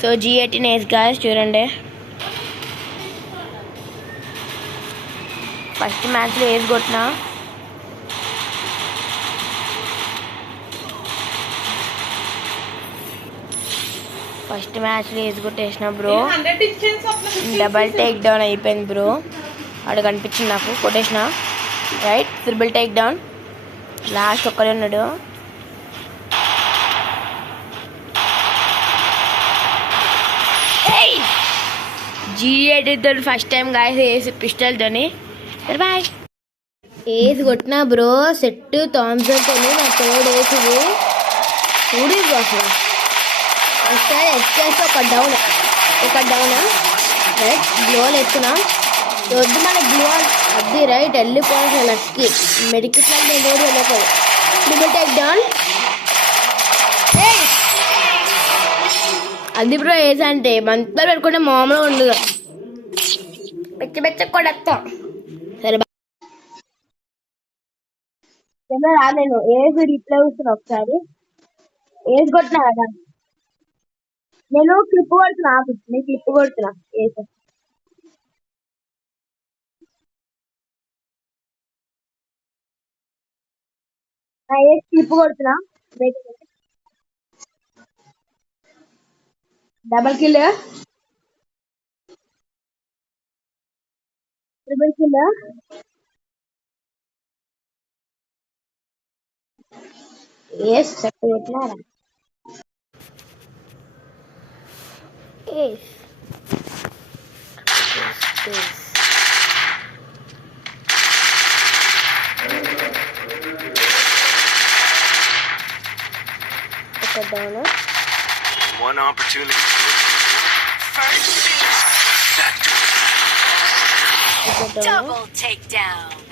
So G18 ఏస్ గాయస్ చూడండి. ఫస్ట్ మ్యాచ్లో ఏస్ కొట్టినా. ఫస్ట్ మ్యాచ్లో ఏస్ కొట్టేసిన బ్రో. డబల్ టేక్ డౌన్ అయిపోయింది బ్రో. అక్కడ కనిపించింది నాకు. కొట్టేసిన right. Triple take down. Last ఒక్కడే ఉన్నాడు. G18 ఫస్ట్ టైం గాయస్ ఏస్ పిస్టల్తోని. బాయ్. ఏస్ కొట్టినా బ్రో. సెట్ థామ్సన్తో నా థర్డ్ ఏస్ ఇది. చూడు అసలు ఒకసారి ఎస్కేస్ ఒక డౌన్ రైట్. గ్లోల్ ఎత్తున్నా వద్దు మనకి గ్లో అది రైట్. వెళ్ళిపోవాలి లక్కి మెడికిట్ లాగా నేను రోడ్డు వెళ్ళిపోయి. Triple take down. అది బ్రో ఏస్ అంటే మంతా పెట్టుకుంటే మామూలుగా ఉండదు. బెచ్చ కూడా వస్తాం. సరే రాలేను. ఏజ్ రిప్లై వస్తున్నా. ఒకసారి ఏజ్ కొట్టినా కదా నేను. క్లిప్ కొడుతున్నా. నేను క్లిప్ కొడుతున్నా. ఏజ్ క్లిప్ కొడుతున్నా. Double kill, triple kill. Ace set పెట్టినారా. ఏస్ ఒక డౌన్. One opportunity. ఒక డౌన్. Double takedown.